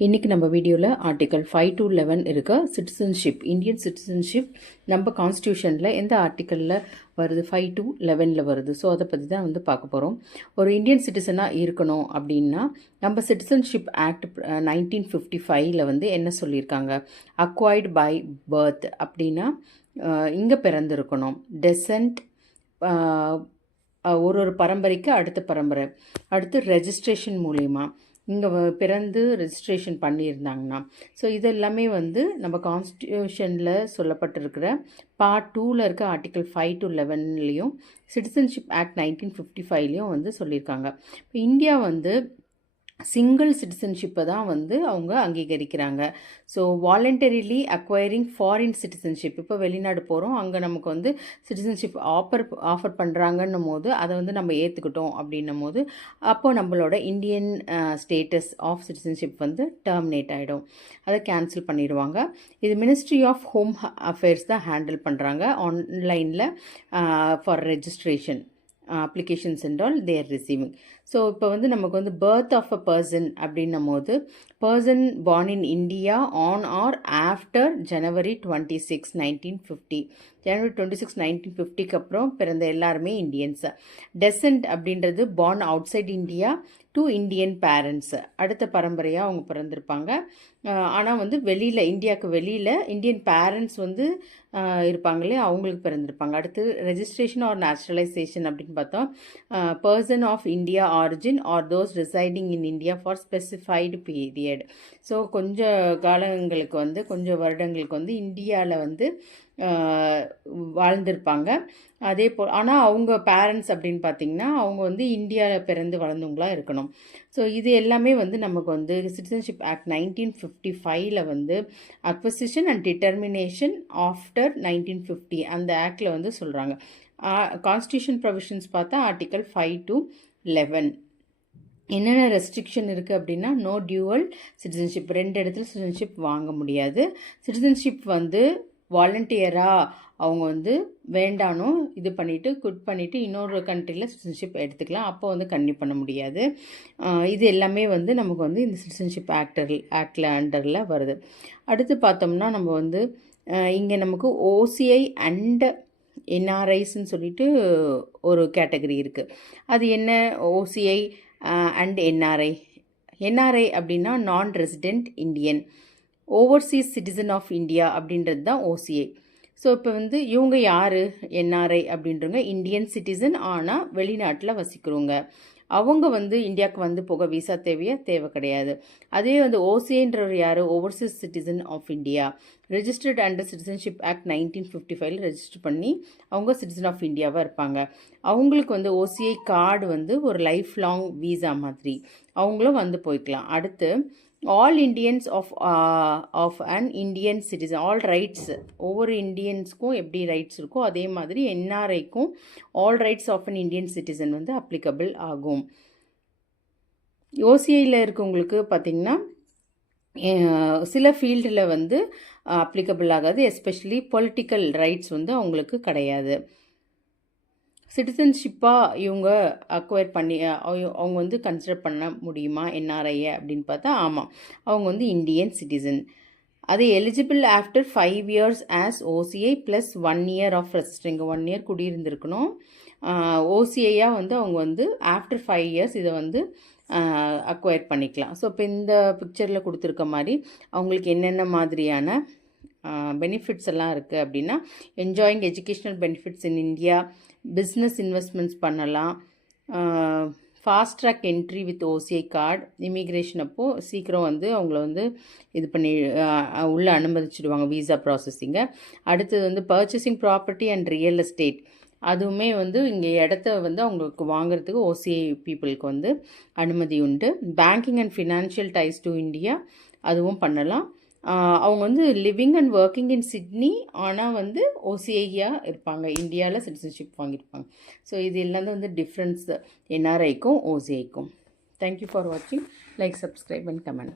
இன்றைக்கி நம்ம வீடியோவில் ஆர்டிக்கல் 5 to 11 இருக்க சிட்டிசன்ஷிப், இந்தியன் சிட்டிசன்ஷிப் நம்ம கான்ஸ்டியூஷனில் எந்த ஆர்டிக்கலில் வருது, 5 to 11 வருது. ஸோ அதை பற்றி தான் பார்க்க போகிறோம். ஒரு இந்தியன் சிட்டிசனாக இருக்கணும் அப்படின்னா நம்ம சிட்டிசன்ஷிப் ஆக்ட் 1955 என்ன சொல்லியிருக்காங்க, அக்வைர்டு பை பர்த் அப்படின்னா இங்கே பிறந்திருக்கணும். டெசன்ட் ஒரு பரம்பரைக்கு அடுத்த பரம்பரை, அடுத்து ரெஜிஸ்ட்ரேஷன் மூலிமா இங்கே பிறந்து ரெஜிஸ்ட்ரேஷன் பண்ணியிருந்தாங்கன்னா. ஸோ இதெல்லாமே நம்ம கான்ஸ்டியூஷனில் சொல்லப்பட்டிருக்கிற பார்ட் 2ல் இருக்க ஆர்டிக்கல் 5 to 11 சிட்டிசன்ஷிப் ஆக்ட் 1955 சொல்லியிருக்காங்க. இப்போ இந்தியா சிங்கிள் சிட்டிசன்ஷிப்பை தான் அவங்க அங்கீகரிக்கிறாங்க. So voluntarily acquiring foreign citizenship, இப்போ வெளிநாடு போகிறோம், அங்கே நமக்கு சிட்டிசன்ஷிப் ஆஃபர் பண்ணுறாங்கன்னும் போது அதை நம்ம ஏற்றுக்கிட்டோம் அப்படின்னும் போது அப்போ நம்மளோட Indian status of citizenship terminate ஆகிடும், அதை கேன்சல் பண்ணிடுவாங்க. இது மினிஸ்ட்ரி ஆஃப் ஹோம் அஃபேர்ஸ் தான் ஹேண்டில் பண்ணுறாங்க. ஆன்லைனில் for registration applications and all they are receiving. So இப்போ நமக்கு பர்த் ஆஃப் அ பர்சன் அப்படின்னும் போது person born in India on or after January 26, 1950. January 26, 1950க்கு அப்புறம் பிறந்த எல்லாருமே இந்தியன்ஸ். டெசன்ட் அப்படின்றது born outside India to Indian parents, அடுத்த பரம்பரையாக அவங்க பிறந்திருப்பாங்க. ஆனால் வெளியில், இந்தியாவுக்கு வெளியில் இந்தியன் பேரண்ட்ஸ் இருப்பாங்களே, அவங்களுக்கு பிறந்திருப்பாங்க. அடுத்து ரெஜிஸ்ட்ரேஷன் ஆர் நேச்சுரலைசேஷன் அப்படின்னு பார்த்தோம். Person of India origin or those residing in India for specified period. So கொஞ்சம் காலங்களுக்கு கொஞ்சம் வருடங்களுக்கு இந்தியாவில் வாழ்ந்திருப்பாங்க. அதே போல் ஆனால் அவங்க பேரண்ட்ஸ் அப்படின்னு பார்த்திங்கன்னா அவங்க இந்தியாவில் பிறந்து வளர்ந்தவங்களாக இருக்கணும். ஸோ இது எல்லாமே நமக்கு citizenship act 1955 acquisition and determination after 1950 அந்த ஆக்டில் சொல்கிறாங்க. கான்ஸ்டியூஷன் ப்ரொவிஷன்ஸ் பார்த்தா ஆர்டிக்கல் 5 to 11 என்னென்ன ரெஸ்ட்ரிக்ஷன் இருக்குது அப்படின்னா, நோ டியூவல் சிட்டிசன்ஷிப், 2 இடத்துல சிட்டிசன்ஷிப் வாங்க முடியாது. சிட்டிசன்ஷிப் வாலண்டியராக அவங்க வேண்டானோ இது பண்ணிவிட்டு குட் பண்ணிவிட்டு இன்னொரு கண்ட்ரியில் சிட்டிசன்ஷிப் எடுத்துக்கலாம், அப்போ கன்டினியூ பண்ண முடியாது. இது எல்லாமே நமக்கு இந்த சிட்டிசன்ஷிப் ஆக்டில் அண்டரில் வருது. அடுத்து பார்த்தோம்னா நம்ம இங்கே நமக்கு ஓசிஐ அண்ட் என்ஆர்ஐஸ்ன்னு சொல்லிட்டு ஒரு கேட்டகரி இருக்குது. அது என்ன, ஓசிஐ அண்ட் என்ஆர்ஐ. என்ஆர்ஐ அப்படின்னா non resident Indian, overseas citizen of India அப்படின்றது தான் ஓசிஐ. ஸோ இப்போ இவங்க யார், என்ஆர்ஐ அப்படின்றவங்க இந்தியன் சிட்டிசன் ஆனால் வெளிநாட்டில் வசிக்கிறவங்க. அவங்க இந்தியாவுக்கு போக விசா தேவை கிடையாது. அதே ஓசிஐன்றவர் யார், overseas citizen of India, registered under citizenship act 1955 register பண்ணி அவங்க சிட்டிசன் ஆஃப் இந்தியாவாக இருப்பாங்க. அவங்களுக்கு ஓசிஐ கார்டு ஒரு லைஃப் லாங் வீசா மாதிரி அவங்களும் போய்க்கலாம். அடுத்து all Indians of an Indian citizen, all rights, ஒவ்வொரு இண்டியன்ஸ்க்கும் எப்படி ரைட்ஸ் இருக்கோ அதே மாதிரி என்ஆர்ஐக்கும் all rights of an Indian citizen applicable ஆகும். ஓசிஐயில் இருக்கவங்களுக்கு பார்த்திங்கன்னா சில ஃபீல்டில் அப்ளிகபிள் ஆகாது, எஸ்பெஷலி பொலிட்டிக்கல் ரைட்ஸ் அவங்களுக்கு கிடையாது. சிட்டிசன்ஷிப்பாக இவங்க அக்வயர் பண்ணி அவங்க கன்சிடர் பண்ண முடியுமா என்ஆர்ஐயை அப்படின்னு பார்த்தா ஆமாம், அவங்க இந்தியன் சிட்டிசன். அது eligible after 5 years as OCI plus 1 year of registering, 1 year குடியிருந்திருக்கணும். ஓசிஐயாக அவங்க ஆஃப்டர் 5 years இதை அக்வயர் பண்ணிக்கலாம். ஸோ இப்போ இந்த பிக்சரில் கொடுத்துருக்க மாதிரி அவங்களுக்கு என்னென்ன மாதிரியான பெனிஃபிட்ஸ் எல்லாம் இருக்குது அப்படின்னா, enjoying educational benefits in India, business investments பண்ணலாம், fast track entry with OCI card, immigration அப்போது சீக்கிரம் அவங்கள இது பண்ணி உள்ளே அனுமதிச்சிடுவாங்க விசா ப்ராசஸிங்கை. அடுத்தது purchasing property and real estate, அதுவுமே இங்கே இடத்த அவங்களுக்கு வாங்குறதுக்கு ஓசிஐ பீப்புளுக்கு அனுமதி உண்டு. Banking and financial ties to India அதுவும் பண்ணலாம். அவங்க living and working in Sydney ஆனால் ஓசிஐயாக இருப்பாங்க, இந்தியாவில் சிட்டிசன்ஷிப் வாங்கியிருப்பாங்க. ஸோ இது எல்லாம் டிஃப்ரென்ஸ் என்ஆர்ஐக்கும் ஓசிஐக்கும். தேங்க்யூ ஃபார் வாட்சிங். Like, subscribe and comment.